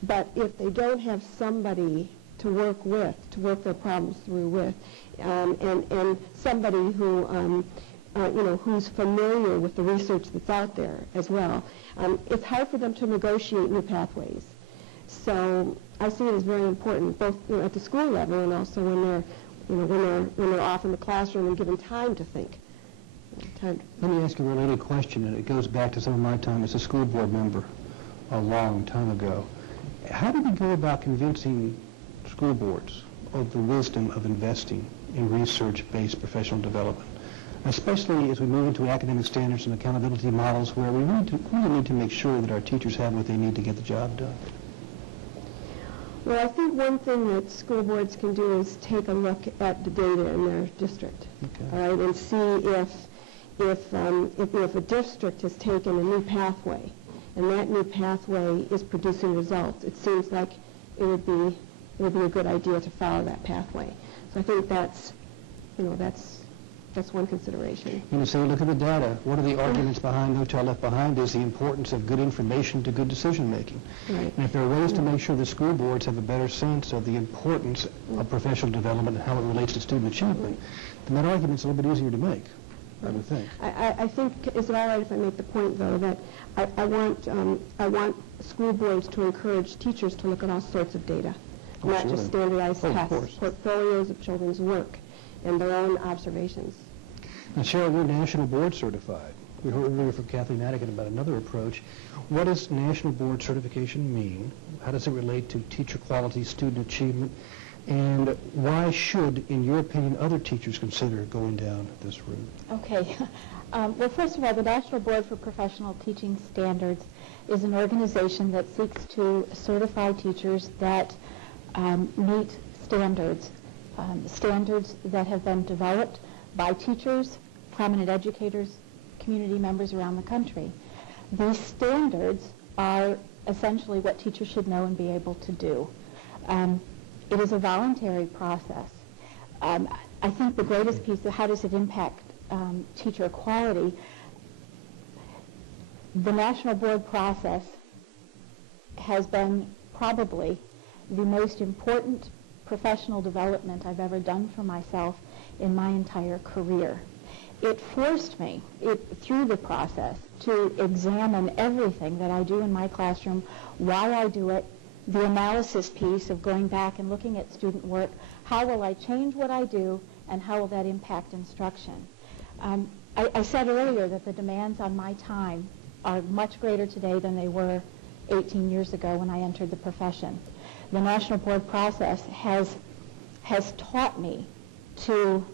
But if they don't have somebody to work with, to work their problems through with, and somebody who who's familiar with the research that's out there as well, it's hard for them to negotiate new pathways. So I see it as very important, both at the school level and also when they're off in the classroom and given time to think. Let me ask you a related question, and it goes back to some of my time as a school board member a long time ago. How do we go about convincing school boards of the wisdom of investing in research-based professional development, especially as we move into academic standards and accountability models where we really need to make sure that our teachers have what they need to get the job done? Well, I think one thing that school boards can do is take a look at the data in their district, all right, and see if a district has taken a new pathway and that new pathway is producing results. It seems like it would be a good idea to follow that pathway. So I think that's one consideration. So look at the data. What are the arguments behind No Child Left Behind is the importance of good information to good decision making. Right. And if there are ways to make sure the school boards have a better sense of the importance of professional development and how it relates to student achievement, then that argument's a little bit easier to make, I would think. I think, is it all right if I make the point, though, that I want school boards to encourage teachers to look at all sorts of data, not just standardized tests, portfolios of children's work, and their own observations. Now, Cheryl, you're national board certified. We heard earlier from Kathleen Madigan about another approach. What does national board certification mean? How does it relate to teacher quality, student achievement? And why should, in your opinion, other teachers consider going down this route? Okay. Well, first of all, the National Board for Professional Teaching Standards is an organization that seeks to certify teachers that meet standards, standards that have been developed by teachers, prominent educators, community members around the country. These standards are essentially what teachers should know and be able to do. It is a voluntary process. I think the greatest piece of how does it impact teacher quality, The national board process has been probably the most important professional development I've ever done for myself in my entire career. It forced me, through the process, to examine everything that I do in my classroom, why I do it, the analysis piece of going back and looking at student work, how will I change what I do, and how will that impact instruction. I said earlier that the demands on my time are much greater today than they were 18 years ago when I entered the profession. The national board process has taught me to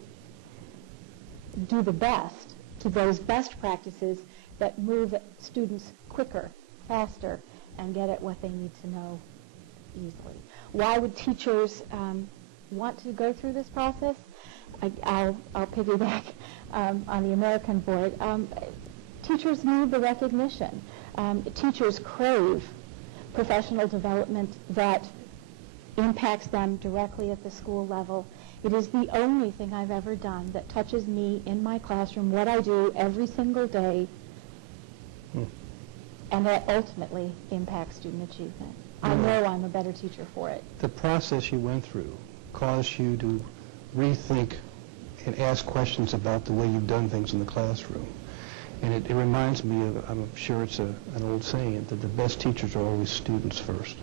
do the best, to those best practices that move students quicker, faster, and get at what they need to know easily. Why would teachers want to go through this process? I'll piggyback on the American board. Teachers need the recognition. Teachers crave professional development that impacts them directly at the school level. It is the only thing I've ever done that touches me in my classroom, what I do every single day, and that ultimately impacts student achievement. I know I'm a better teacher for it. The process you went through caused you to rethink and ask questions about the way you've done things in the classroom. And it reminds me of, I'm sure it's an old saying, that the best teachers are always students first.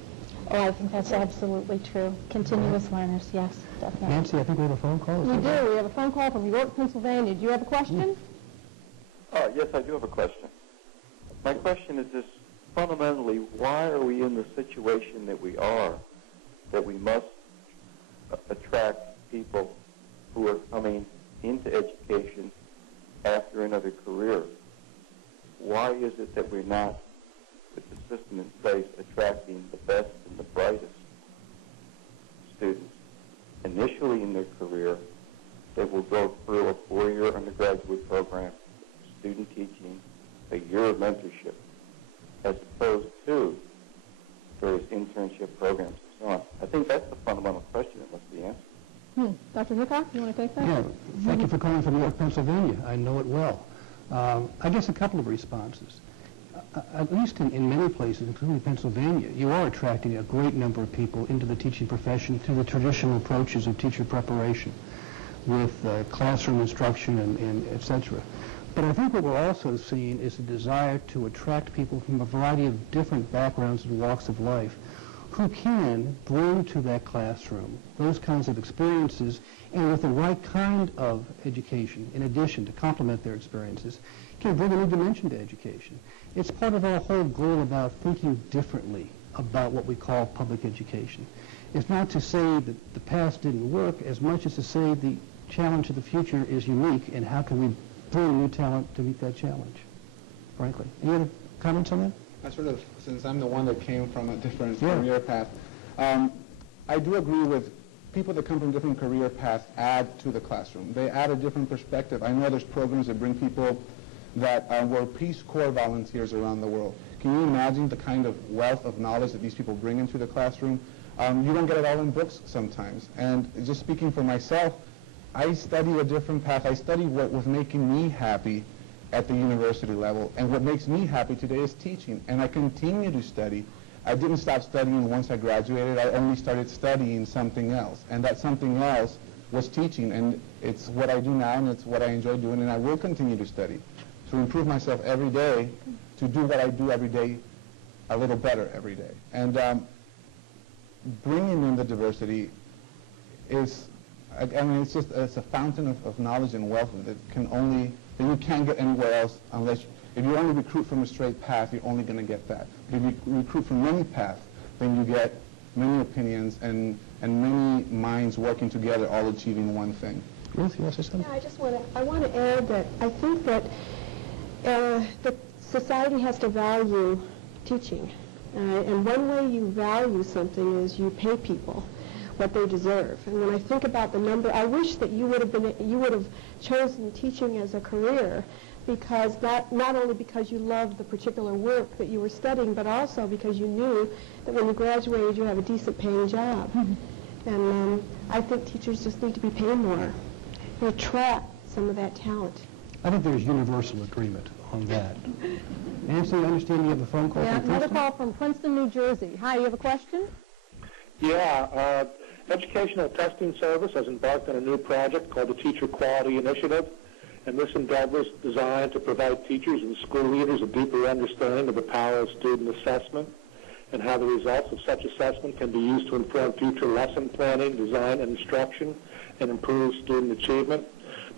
Oh, I think that's absolutely true. Continuous learners, yes, definitely. Nancy, I think we have a phone call. We do. We have a phone call from York, Pennsylvania. Do you have a question? Yes, I do have a question. My question is this: fundamentally, why are we in the situation that we are, that we must attract people who are coming into education after another career? Why is it that we're not, with the system in place, attracting the best and the brightest students initially in their career? They will go through a 4-year undergraduate program, student teaching, a year of mentorship, as opposed to various internship programs and so on. I think that's the fundamental question that must be answered. Dr. Hickok, you want to take that? Yeah, thank you for calling from York, Pennsylvania. I know it well. I guess a couple of responses. At least in many places, including Pennsylvania, you are attracting a great number of people into the teaching profession through the traditional approaches of teacher preparation with classroom instruction and et cetera. But I think what we're also seeing is a desire to attract people from a variety of different backgrounds and walks of life who can bring to that classroom those kinds of experiences, and with the right kind of education, in addition to complement their experiences, can bring a new dimension to education. It's part of our whole goal about thinking differently about what we call public education. It's not to say that the past didn't work as much as to say the challenge of the future is unique, and how can we bring new talent to meet that challenge, frankly. Any other comments on that? I sort of, since I'm the one that came from a different career path, I do agree with people that come from different career paths add to the classroom. They add a different perspective. I know there's programs that bring people that were Peace Corps volunteers around the world. Can you imagine the kind of wealth of knowledge that these people bring into the classroom? You don't get it all in books sometimes. And just speaking for myself, I study a different path. I study what was making me happy at the university level, and what makes me happy today is teaching, and I continue to study. I didn't stop studying once I graduated. I only started studying something else, and that something else was teaching, and it's what I do now, and it's what I enjoy doing, and I will continue to study, to improve myself every day, to do what I do every day a little better every day. And bringing in the diversity is, I mean, it's a fountain of knowledge and wealth that you can't get anywhere else unless, if you only recruit from a straight path, you're only going to get that. But if you recruit from many paths, then you get many opinions and many minds working together, all achieving one thing. Ruth, you want to say something? Yeah, I want to add that I think that the society has to value teaching. And one way you value something is you pay people what they deserve. And when I think about the number, I wish that you would have chosen teaching as a career, because not only because you loved the particular work that you were studying, but also because you knew that when you graduated you'd have a decent paying job. And I think teachers just need to be paid more to attract some of that talent. I think there's universal agreement on that. Nancy, I understand you have a phone call from Princeton? Another call from Princeton, New Jersey. Hi, you have a question? Yeah, Educational Testing Service has embarked on a new project called the Teacher Quality Initiative, and this endeavor is designed to provide teachers and school leaders a deeper understanding of the power of student assessment and how the results of such assessment can be used to inform future lesson planning, design, and instruction, and improve student achievement.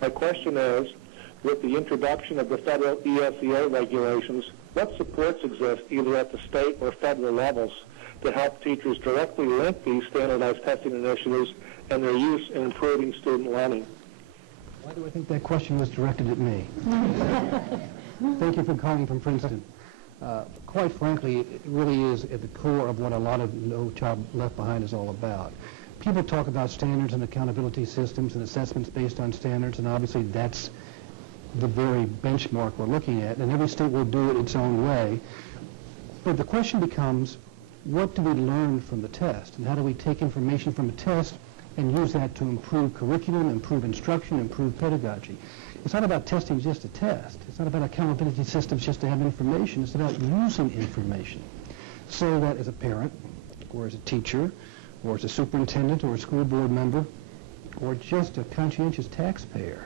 My question is, with the introduction of the federal ESEA regulations, what supports exist either at the state or federal levels to help teachers directly link these standardized testing initiatives and their use in improving student learning? Why do I think that question was directed at me? Thank you for calling from Princeton. Quite frankly, it really is at the core of what a lot of No Child Left Behind is all about. People talk about standards and accountability systems and assessments based on standards, and obviously that's the very benchmark we're looking at, and every state will do it its own way. But the question becomes, what do we learn from the test, and how do we take information from a test and use that to improve curriculum, improve instruction, improve pedagogy? It's not about testing just a test. It's not about accountability systems just to have information. It's about using information so that as a parent, or as a teacher, or as a superintendent, or a school board member, or just a conscientious taxpayer,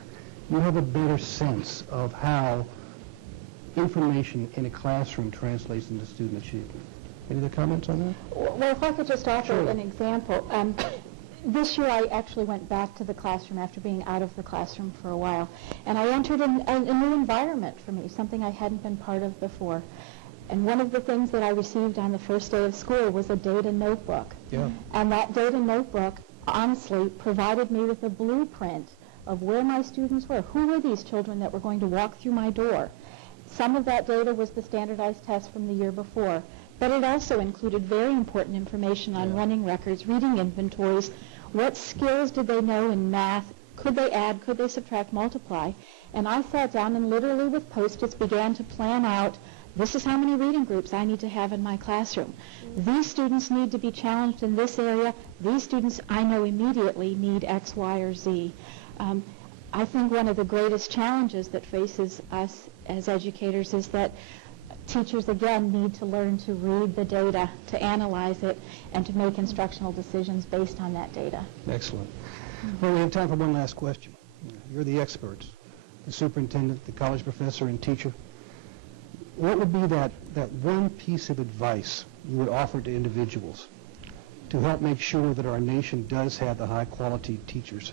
you have a better sense of how information in a classroom translates into student achievement. Any other comments on that? Well, if I could just offer an example. This year I actually went back to the classroom after being out of the classroom for a while, and I entered a new environment for me, something I hadn't been part of before. And one of the things that I received on the first day of school was a data notebook. Yeah. And that data notebook, honestly, provided me with a blueprint of where my students were. Who were these children that were going to walk through my door? Some of that data was the standardized test from the year before, but it also included very important information on running records, reading inventories, what skills did they know in math, could they add, could they subtract, multiply. And I sat down and literally with Post-its began to plan out, this is how many reading groups I need to have in my classroom. These students need to be challenged in this area. These students I know immediately need X, Y, or Z. I think one of the greatest challenges that faces us as educators is that teachers, again, need to learn to read the data, to analyze it, and to make instructional decisions based on that data. Excellent. Well, we have time for one last question. You're the experts, the superintendent, the college professor, and teacher. What would be that one piece of advice you would offer to individuals to help make sure that our nation does have the high-quality teachers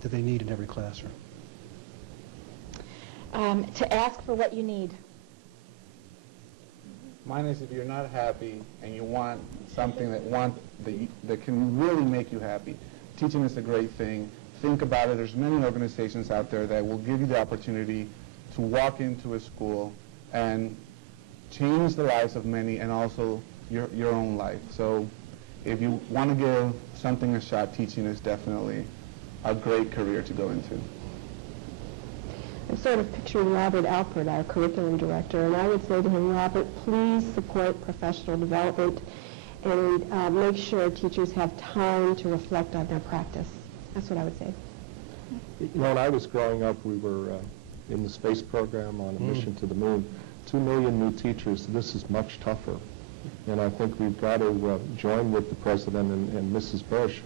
that they need in every classroom? To ask for what you need. Mine is, if you're not happy and you want something that can really make you happy, teaching is a great thing. Think about it. There's many organizations out there that will give you the opportunity to walk into a school and change the lives of many and also your own life. So if you want to give something a shot, teaching is definitely a great career to go into. I'm sort of picturing Robert Alpert, our curriculum director, and I would say to him, Robert, please support professional development and make sure teachers have time to reflect on their practice. That's what I would say. You know, when I was growing up, we were in the space program on a mission to the moon. 2 million new teachers. This is much tougher. And I think we've got to join with the President and Mrs. Bush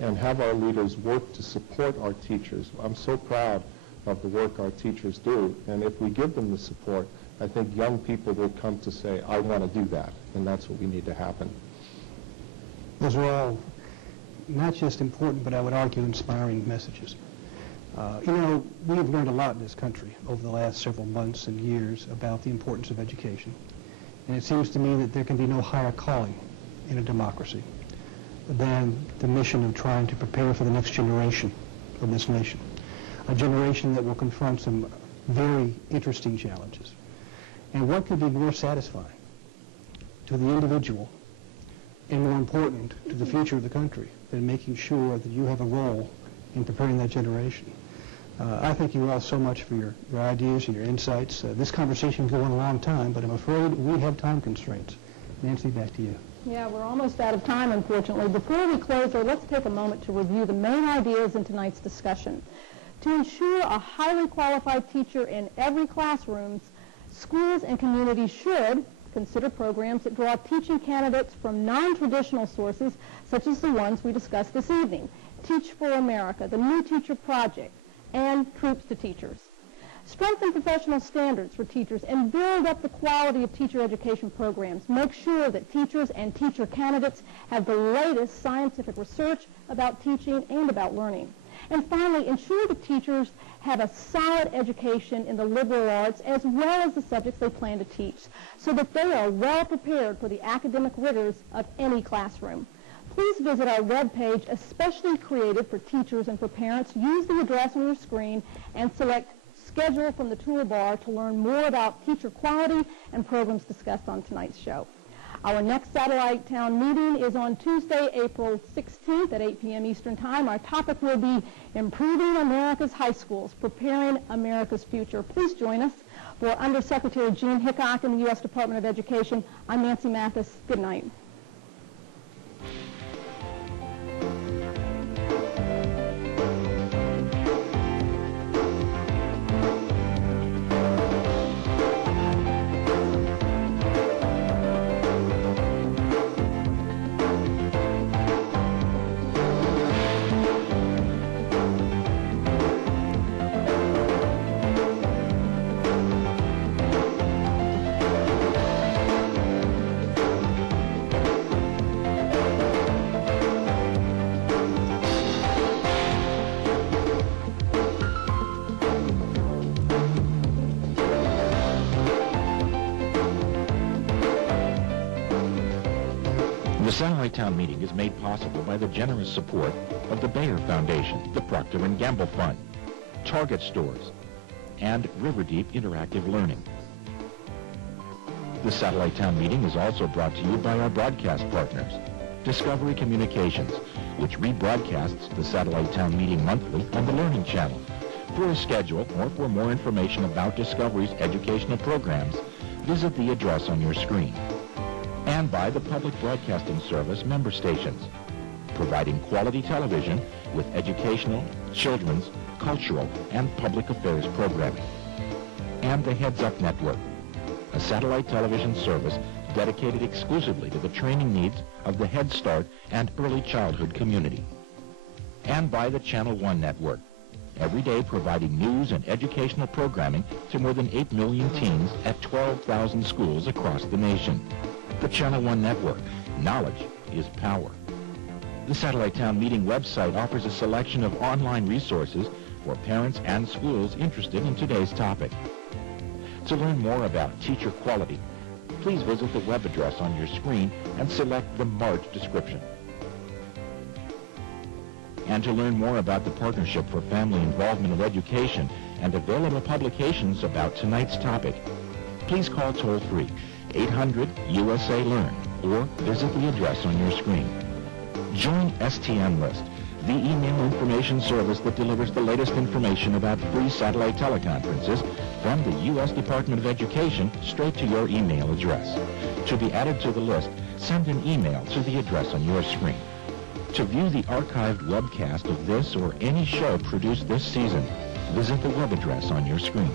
and have our leaders work to support our teachers. I'm so proud of the work our teachers do, and if we give them the support, I think young people will come to say, I want to do that, and that's what we need to happen. Those are all not just important, but I would argue inspiring messages. You know, we have learned a lot in this country over the last several months and years about the importance of education, and it seems to me that there can be no higher calling in a democracy than the mission of trying to prepare for the next generation of this nation. A generation that will confront some very interesting challenges. And what could be more satisfying to the individual and more important to the future of the country than making sure that you have a role in preparing that generation? I thank you all so much for your ideas and your insights. This conversation can go on a long time, but I'm afraid we have time constraints. Nancy, back to you. Yeah, we're almost out of time, unfortunately. Before we close, though, let's take a moment to review the main ideas in tonight's discussion. To ensure a highly qualified teacher in every classroom, Schools and communities should consider programs that draw teaching candidates from non-traditional sources, such as the ones we discussed this evening: Teach for America, the New Teacher Project, and Troops to Teachers. Strengthen professional standards for teachers and build up the quality of teacher education programs. Make sure that teachers and teacher candidates have the latest scientific research about teaching and about learning. And finally, ensure that teachers have a solid education in the liberal arts as well as the subjects they plan to teach, so that they are well prepared for the academic rigors of any classroom. Please visit our webpage, especially created for teachers and for parents. Use the address on your screen and select Schedule from the toolbar to learn more about teacher quality and programs discussed on tonight's show. Our next Satellite Town meeting is on Tuesday, April 16th at 8 p.m. Eastern Time. Our topic will be Improving America's High Schools, Preparing America's Future. Please join us. For Undersecretary Gene Hickok in the U.S. Department of Education, I'm Nancy Mathis. Good night. The Satellite Town meeting is made possible by the generous support of the Bayer Foundation, the Procter & Gamble Fund, Target Stores, and Riverdeep Interactive Learning. The Satellite Town meeting is also brought to you by our broadcast partners, Discovery Communications, which rebroadcasts the Satellite Town meeting monthly on the Learning Channel. For a schedule or for more information about Discovery's educational programs, visit the address on your screen. And by the Public Broadcasting Service member stations, providing quality television with educational, children's, cultural, and public affairs programming. And the Heads Up Network, a satellite television service dedicated exclusively to the training needs of the Head Start and early childhood community. And by the Channel One Network, every day providing news and educational programming to more than 8 million teens at 12,000 schools across the nation. The Channel One Network. Knowledge is power. The Satellite Town meeting website offers a selection of online resources for parents and schools interested in today's topic. To learn more about teacher quality, please visit the web address on your screen and select the March description. And to learn more about the Partnership for Family Involvement in Education and available publications about tonight's topic, please call toll-free 800-USA-LEARN or visit the address on your screen. Join STM List, the email information service that delivers the latest information about free satellite teleconferences from the U.S. Department of Education straight to your email address. To be added to the list, send an email to the address on your screen. To view the archived webcast of this or any show produced this season, visit the web address on your screen.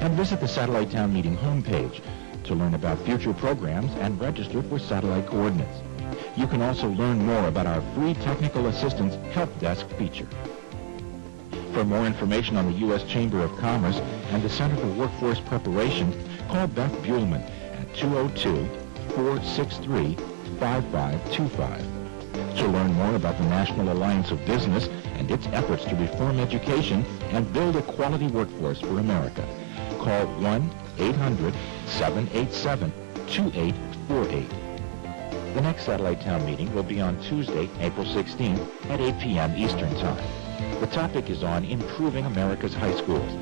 And visit the Satellite Town meeting homepage to learn about future programs and register for satellite coordinates. You can also learn more about our free technical assistance help desk feature. For more information on the U.S. Chamber of Commerce and the Center for Workforce Preparation, call Beth Buellman at 202-463-5525. To learn more about the National Alliance of Business and its efforts to reform education and build a quality workforce for America, call 1-800-787-2848. The next Satellite Town meeting will be on Tuesday, April 16th at 8 p.m. Eastern Time. The topic is on improving America's high schools,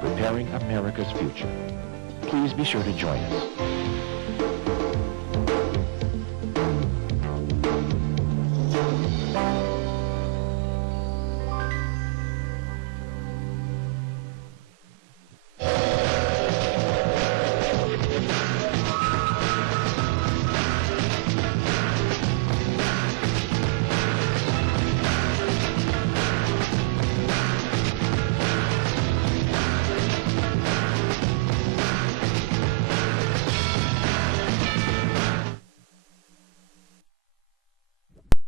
preparing America's future. Please be sure to join us.